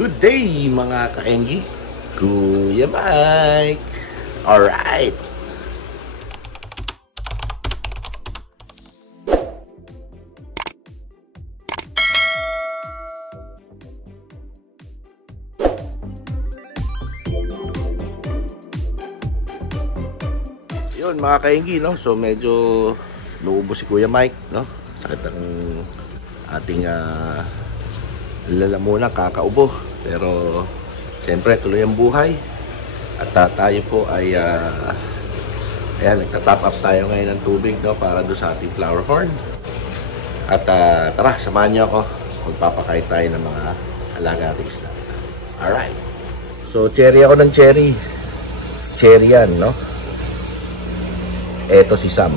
Good day mga ka-Engi, Kuya Mike. Alright. Yun mga ka-Engi, no? So medyo naubos si Kuya Mike, no? Sakit ang ating lalamunan, kakaubo. Pero siyempre tuloy ang buhay. At tayo po ay ayan, nagta-top up tayo ngayon ng tubig, no? Para doon sa ating flower horn. At tara, samahan niyo ako. Magpapakain tayo ng mga alaga nating isda. Alright. So cherry ako ng cherry. Cherry yan, no? Ito si Sam,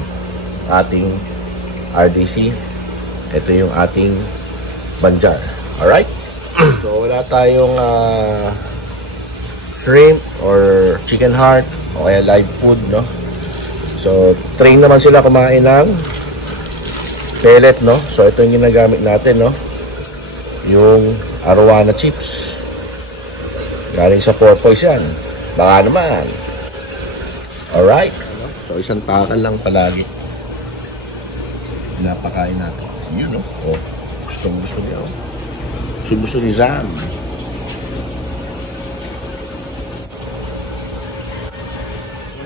ating RDC. Ito yung ating banjar. Alright? So wala tayong shrimp or chicken heart o kaya live food, no? So train naman sila kumain ng pellet, no? So ito yung ginagamit natin, no? Yung arowana chips. Galing sa porpoise yan. Baka naman. Alright? So isang takal lang palagi pinapakain natin. Yun, no? Oh, gusto niya, oh. Gusto ni Sam.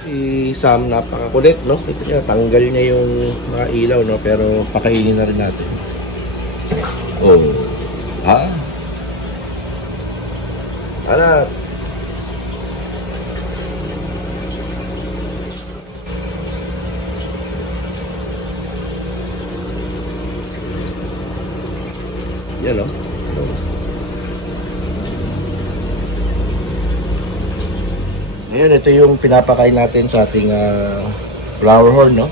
Si Sam napakakulit, no? Ito niya, tanggal niya yung mga ilaw, no? Pero pakainin na rin natin. Oh. Ha? Anak. Yan, no? Ngayon, ito yung pinapakain natin sa ating flower horn, no?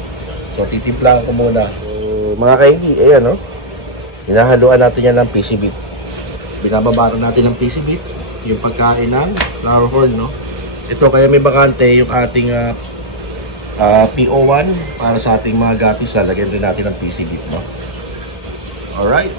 So, titimplahan ko muna. So, mga ka-Engi, ayan, no? Hinahaluan natin yan ng PC beef. Binababara natin ng PC beef, yung pagkain ng flower horn, no? Ito, kaya may bakante yung ating PO1 para sa ating mga gatis. Lalagyan din natin ng PC beef, no? Alright.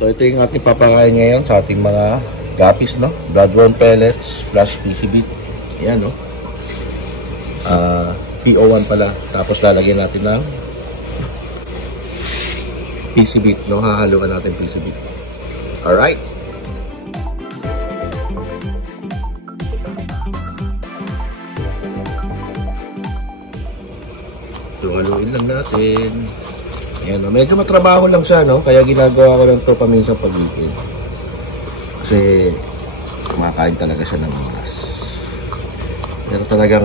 So ito yung ating papakain ngayon sa ating mga gapis, no? Bloodworm pellets plus PCB. Ayan, no? PO1 pala. Tapos lalagyan natin ng PCB, no? Hahaluan natin PCB. Alright. Haluin lang natin. Ayan, no? Medyo matrabaho lang siya, no? Kaya ginagawa ko lang ito paminsan pag-weekend. Kasi kumakain talaga siya ng oras. Pero talagang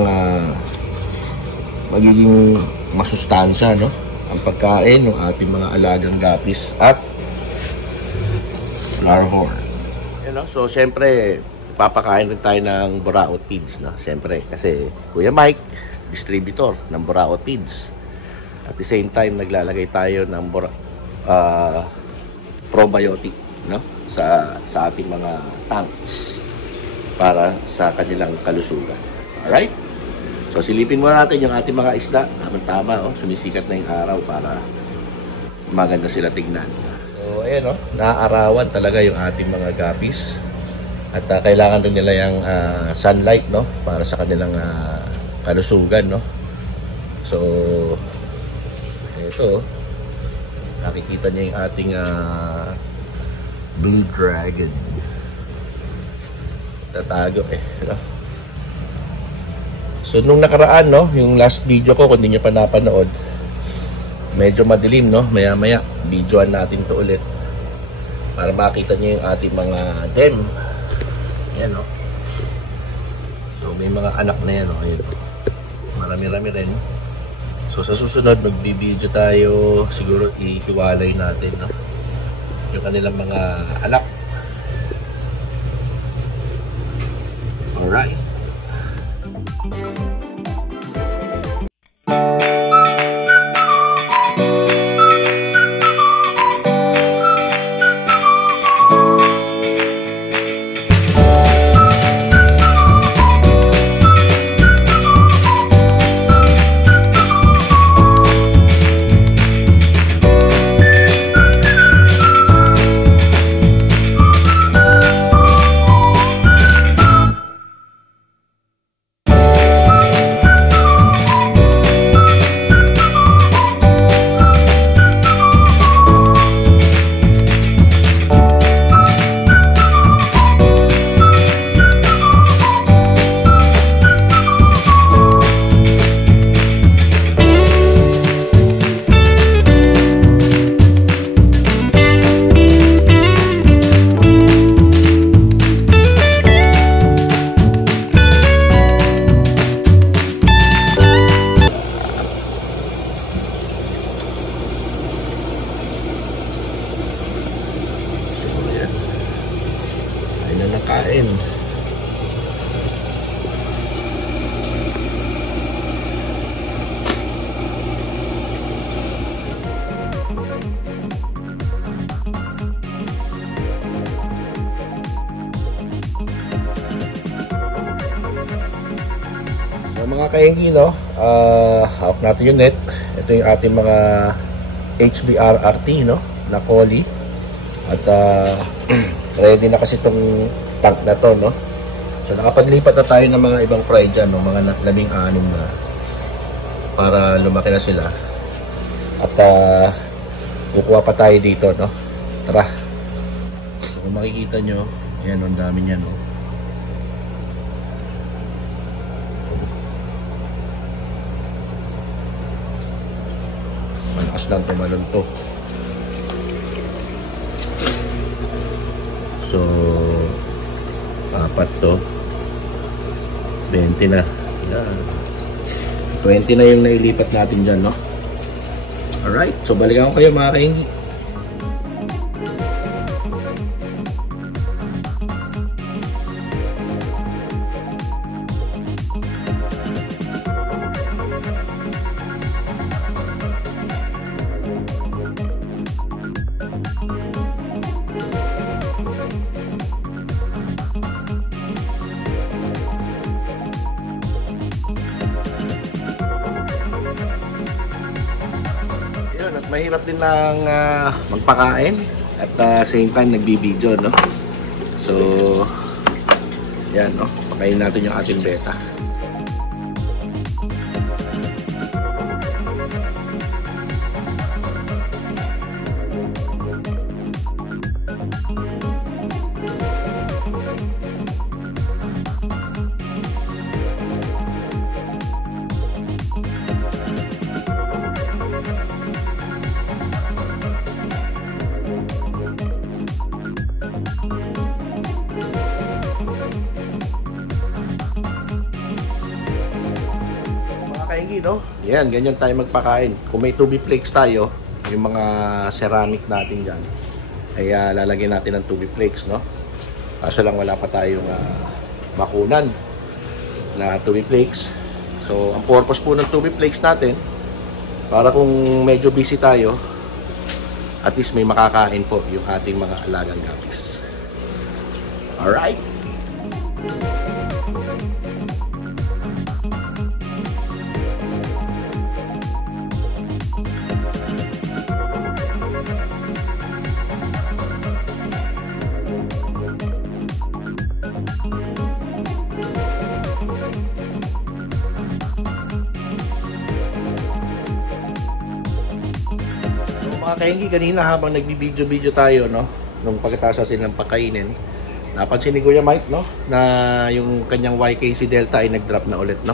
magiging masustansya, no? Ang pagkain ng ating mga alagang gapis at flower horn. Ayan, no? So, siyempre, papakain rin tayo ng Boraot Feeds, no? Siyempre, kasi Kuya Mike, distributor ng Boraot Feeds. At the same time, naglalagay tayo ng probiotic, no? sa ating mga tanks para sa kanilang kalusugan. Alright? So, silipin muna natin yung ating mga isda. Tama, oh, sumisikat na yung araw para maganda sila tignan. So, ayan, oh, naaarawan talaga yung ating mga gapis. At kailangan din nila yung sunlight, no? Para sa kanilang kalusugan, no? So, ito, nakikita niya yung ating blue dragon. Tatago, no? So, nung nakaraan, no, yung last video ko, kung hindi nyo pa napanood, medyo madilim, no? Maya-maya, videoan natin to ulit para makita nyo yung ating mga dem. Yan, no? So, may mga anak na yan, no? Ayun. Marami-rami rin. So sa susunod magbibideo tayo, siguro ihiwalay natin, no? Yung kanilang mga anak. Alright. So, mga kaingi, no, hawak natin yung net. Ito yung ating mga HBRRT, no, na collie. At ready na kasi itong tank na to, no. So nakapaglipat na tayo ng mga ibang fry dyan, no, mga 16 na para lumaki na sila. At kukuha pa tayo dito, no. Tara. So kung makikita nyo, ayan, ang dami niya, no. Malakas lang tumalon to. So, apat to. 20 na. Yan. 20 na yung nailipat natin dyan, no? Alright. So, balikan ko kayo, mga kaingi. At mahirap din lang magpakain at same time nagbibideo, no? So yan, no? Pakain natin yung ating beta. Kaingi, no? Yan, ganyan tayo magpakain. Kung may tubig flakes tayo, yung mga ceramic natin dyan, ay lalagyan natin ng tubig flakes, no? Kaso lang wala pa tayong bakunan na tubig flakes. So, ang purpose po ng tubig flakes natin, para kung medyo busy tayo, at least may makakain po yung ating mga alagang guppies. Alright? Mga kaingi, kanina habang nagbibideo tayo, no, nung pagkatapos silang pakainin, napansin ni Kuya Mike, no, na yung kanyang YKC Delta ay nag-drop na ulit, no.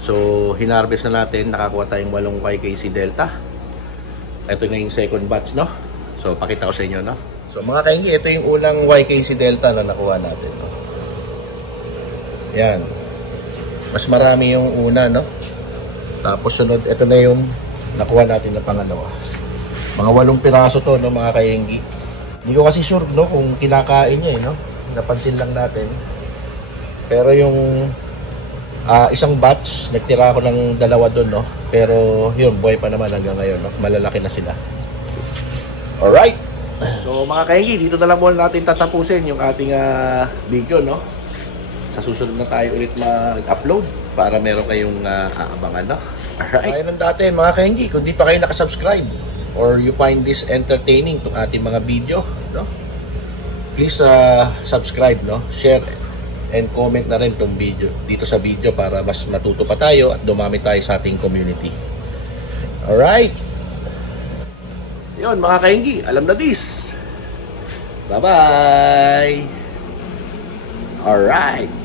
So hinarvest na natin, nakakuha tayong 8 YKC Delta. Ito na yung second batch, no. So pakita ko sa inyo, no. So mga kaingi, ito yung unang YKC Delta na nakuha natin, no. Yan, mas marami yung una, no. Tapos sunod, ito na yung nakuha natin na pangalawa. Mga 8 piraso to, no, mga kaingi. Hindi ko kasi sure, no, kung kinakain niya, no. Napansin lang natin. Pero yung isang batch, nagtira ako ng 2 doon, no. Pero yun, buhay pa naman hanggang ngayon, no. Malalaki na sila. Alright. So mga kaingi, dito na lang muna natin tatapusin yung ating video, no. Sa susunod na tayo ulit mag-upload para meron kayong aabangan, no. Alright. Kaya ng dati, mga kaingi, kung di pa kayo nakasubscribe or you find this entertaining itong ating mga video, no, please subscribe, no, share and comment na rin itong video dito sa video para mas matuto pa tayo at dumami tayo sa ating community. Alright, yun mga kaingi, alam na this. Bye bye. Alright.